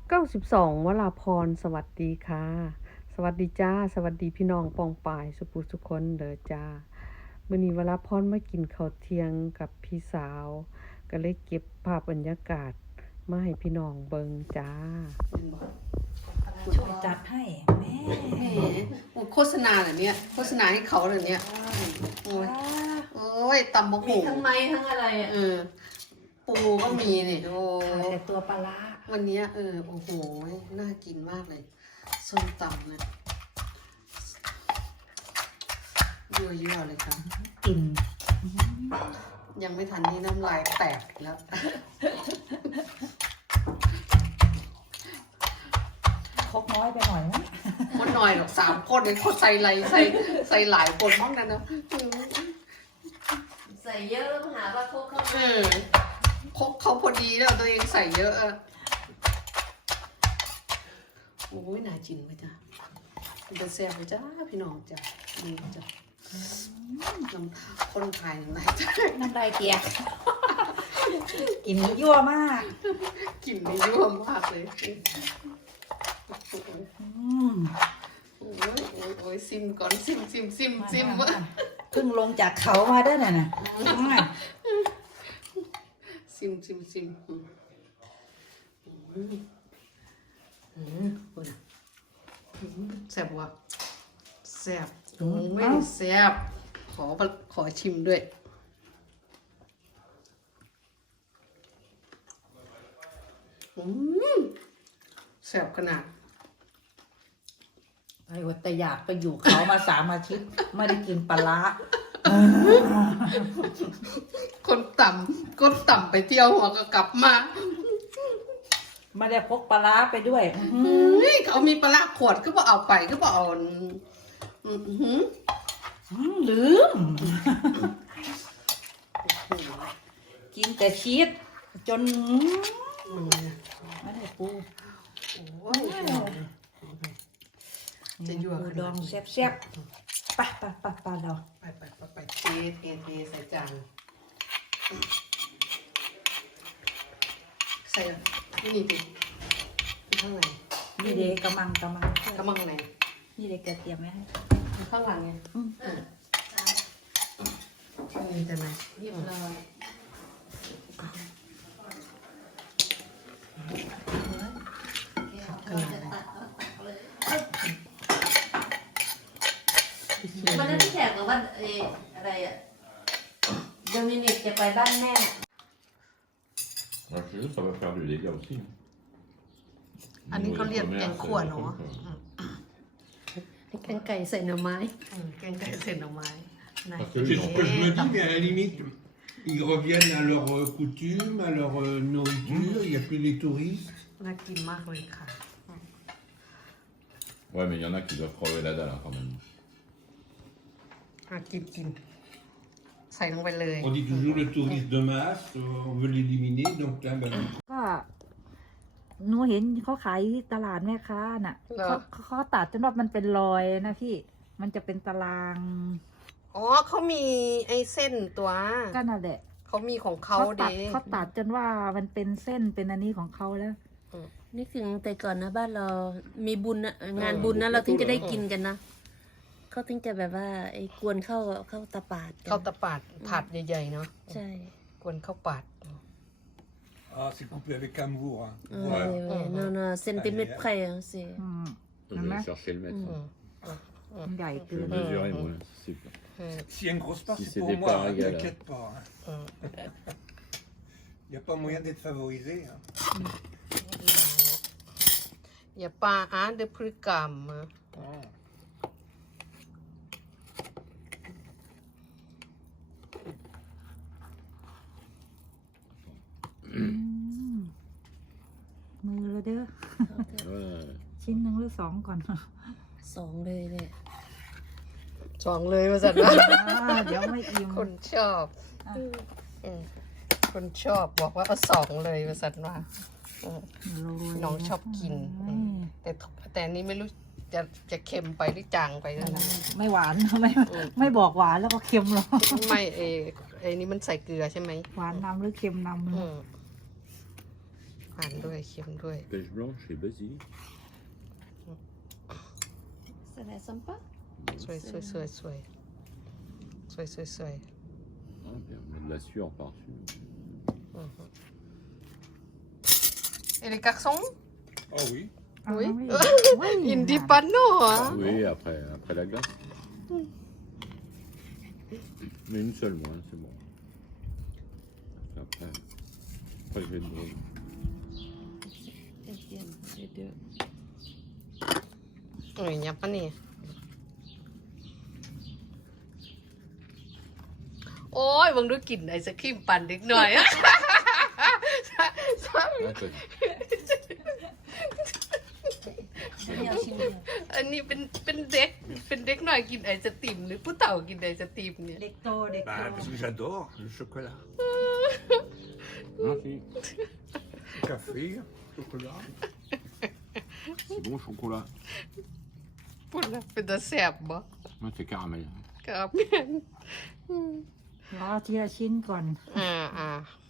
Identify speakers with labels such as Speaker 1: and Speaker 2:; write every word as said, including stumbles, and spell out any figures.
Speaker 1: เก้าสิบสองวราพรสวัสดีค่ะ สวัสดีจ้า สวัสดีพี่น้องปองป่ายสุปุสุคนเด้อจ้ามื้อนี้วราพรมากินข้าวเที่ยงกับพี่สาว ก็เลยเก็บภาพบรรยากาศมาให้พี่น้องเบิ่งจ้า
Speaker 2: ช่วยจัดให้แม่
Speaker 1: โอ้โฆษณาเหรอเนี่ยโฆษณาให้เขาเหรอเนี่ยโอ้ยโอ้ยตำบัก
Speaker 3: มี
Speaker 1: หุ่ง
Speaker 3: ทั้งไม้ทั้งอะไรอ่ะ
Speaker 1: เออปูก็มีนี่โอ้
Speaker 2: แต่ตัวปลาร้า
Speaker 1: วันนี้เออโอ้โหน่ากินมากเลยส้มตำเนี่ยยั่วๆเลยค่ะ
Speaker 2: กลิ่น
Speaker 1: ยังไม่ทันนี่น้ำลายแตกแล้ว
Speaker 2: คกน้อยไปหน่อยนะ
Speaker 1: คนหน่อยหรอกสามคนเลยคนใส่ไรใส่ใส่หลายคนบ้างนะเนาะ
Speaker 3: ใส่เยอะแล้วหาว่าพวกเขา
Speaker 1: เออคกเขาพอดีแล้วตัวเองใส่เยอะอะโอ้ยน่ากินไหมจ้ะมันจะแซ่บไหมจ้าพี่น้องจ้ะนี่จ้ะน้ำคนไทยน้ำลายจ้ะ
Speaker 2: น้ำลายเกียกกลิ่นยั่วมาก
Speaker 1: กลิ่นนี่ยั่วมากเลย
Speaker 2: อืม
Speaker 1: โอ้ยโอ้ยโอ้ยซิมก่อนซิมซิมซิมซิม
Speaker 2: มาเพิ่งลงจากเขามาเด้อน่ะน่ะ
Speaker 1: ซิมซิมซิมอืมอืมอืมโอ้ยอืมแซ่บว่ะแซ่บโอ้ยแซ่บขอขอชิมด้วยอืมแซ่บขนาด
Speaker 2: ไอ้วัดแต่อยากไปอยู่เขามาสามอาทิตย์ไม่ได้กินปลาร้า
Speaker 1: คนต่ำคนต่ำไปเที่ยวหัวก็กลับมา
Speaker 2: ไม่ได้พกปลาร้าไปด้วย
Speaker 1: เฮ้ยเขามีปลาร้าขวดก็บอกเอาไปก็บอกเอาอืมหืม
Speaker 2: อืมลืม กินแต่ชีสจน
Speaker 1: อืม
Speaker 2: ไม่ได้ปู
Speaker 1: โอ้ยจะยั่ว
Speaker 2: ปู
Speaker 1: ข
Speaker 2: ด
Speaker 1: นา
Speaker 2: อ
Speaker 1: ด
Speaker 2: ง
Speaker 1: นี้
Speaker 2: แซ่บๆไปไปไปไปเรา
Speaker 1: ไปไปไปไปเทเทเทใส่จานใส่นี่นี่ดิข้างใน
Speaker 2: นี่เด็กกำมังกำมัง
Speaker 1: กำมังไหน
Speaker 2: นี่เด็กเตรียมไว้ให้
Speaker 1: ข้างหลังไง
Speaker 2: อืม
Speaker 1: มีแต่ไหน
Speaker 3: เรียบร้อย
Speaker 1: ขนาดไหน
Speaker 3: วันนั้นที่แขกกับว่าเอออะไรอ่ะโดมินิกจะไปบ้านแม่
Speaker 4: Ouais, je sais juste, ça va faire du dégât aussi.
Speaker 1: อันนี้เขาเรียกแกงขั่วเนาะ
Speaker 3: แกงไก่ใส่หน่อไม้
Speaker 1: อืมแกงไก่เส้นหน่อไม้ไหน
Speaker 4: Parce que
Speaker 5: C'est ce que je me dis,
Speaker 1: ตับ
Speaker 5: mais à la limite, ils reviennent à leurs euh, coutumes, à leur euh, nourriture, il n'y a plus les touristes.
Speaker 1: น่ากินมากเลยค่ะ
Speaker 4: Ouais, mais il y en a qui doivent crever la dalle hein, quand même.
Speaker 1: อ่ะกินกินใส่ลงไปเลย
Speaker 5: On dit toujours le touriste de masse, euh, on veut l'éliminer, donc là, ben,
Speaker 2: ก็หนูเห็นเขาขายที่ตลาดแม่ค้าน่ะ
Speaker 1: เหรอ
Speaker 2: เขาเขาเขาตัดจนว่ามันเป็นรอยนะพี่ มันจะเป็นตาราง
Speaker 1: อ๋อเขามีไอ้เส้นตัว
Speaker 2: ก็นั่นแหละ
Speaker 1: เขามีของเขา
Speaker 2: เขาตัด
Speaker 1: เด้
Speaker 2: เขาตัดจนว่ามันเป็นเส้นเป็นอันนี้ของเขาแล้ว
Speaker 3: นึกถึงแต่ก่อนนะบ้านเรามีบุญนะงานบุญนะเราถึงจะได้กินกันนะเขาถึงจะแบบว่าไอ้กวนเข้าเข้าตาปาดกัน
Speaker 1: ข้าวตะปาดถาดใหญ่ๆเนาะ
Speaker 3: ใช่
Speaker 1: กวนข้าวปาด
Speaker 5: ah, c'est coupé avec amour. hein.
Speaker 3: เออเว้ย non non centimètre près hein, c'est
Speaker 2: อืม
Speaker 4: Je
Speaker 2: Ah,
Speaker 4: vais
Speaker 2: bah.
Speaker 4: chercher le mètre.
Speaker 1: Mm.
Speaker 4: hein.
Speaker 2: มันใหญ่
Speaker 4: Je
Speaker 2: เกิน
Speaker 4: vais mesurer moi. C'est pas-
Speaker 1: อืม
Speaker 5: S'il y a une grosse part,
Speaker 4: Si
Speaker 5: c'est
Speaker 4: c'est
Speaker 5: pour
Speaker 4: des
Speaker 5: moi,
Speaker 4: parts
Speaker 5: hein,
Speaker 4: égales,
Speaker 5: t'inquiète pas. hein.
Speaker 1: อืม
Speaker 5: Il n'y a pas moyen d'être favorisé. hein.
Speaker 1: อย่าปาอาร์ตเดพฤกรรมอะ
Speaker 5: Ah.
Speaker 2: อืมมือเลยเด้อ
Speaker 4: Ouais.
Speaker 2: ชิ้นหนึ่งหรือสองก่อน
Speaker 3: สองเลยเลย
Speaker 1: สองเลยมาสันว่า
Speaker 2: อ่าเดี๋ยวไม่อิ่ม
Speaker 1: คนชอบอืมคนชอบบอกว่าเอาสองเลยมาสันว่าอืม
Speaker 2: โรย
Speaker 1: น้องชอบกิน
Speaker 2: อืม
Speaker 1: แต่แต่อันนี้ไม่รู้จะจะเค็มไปหรือจางไปนั่นนะ
Speaker 2: ไม่หวาน ไม่ไม่บอกหวานแล้วก็เค็มหรอก
Speaker 1: ไม่เอไอ้นี่มันใส่เกลือใช่ไหม
Speaker 2: หวานนำหรือเค็มนำ
Speaker 1: อืมหวานด้วยเค็มด้วย
Speaker 4: Pêche blanche et basilic.
Speaker 3: Ça va sympa
Speaker 1: สวยสวยสวยสวยสวยสวยสวย
Speaker 4: Ah, bien, on met de la sueur par-dessus.
Speaker 1: เอลิกักซง
Speaker 5: Ah oui.
Speaker 1: Oui.
Speaker 2: Oui.
Speaker 1: Il ne dit pas non, hein.
Speaker 4: Oui, après, après la glace. Mais une seule, moi, hein, c'est bon. Après, après je vais le brûler.
Speaker 3: les deux
Speaker 1: โอ้ยยับปะนี่โอ้ยมึงดูกลิ่นไอศครีมปั่นเด็กหน่อย
Speaker 4: Ah, toi,
Speaker 3: ชิ้นเดียวชิ้นเดียว
Speaker 1: อันนี้เป็นเป็นเด็กเป็นเด็กหน่อยกินไอศติมหรือผู้เฒ่ากินไอศติมเนี่ย
Speaker 2: เด็กโตเด็กโต
Speaker 5: Bah, parce que j'adore le chocolat.
Speaker 4: non, si.
Speaker 5: Café, chocolat.
Speaker 4: C'est bon, chocolat.
Speaker 1: พูดแล้วเป็นตาแสบบ่
Speaker 4: Moi, c'est caramel.
Speaker 1: ครับ
Speaker 2: รอทีละชิ้นก่อน
Speaker 1: อ่าอ่า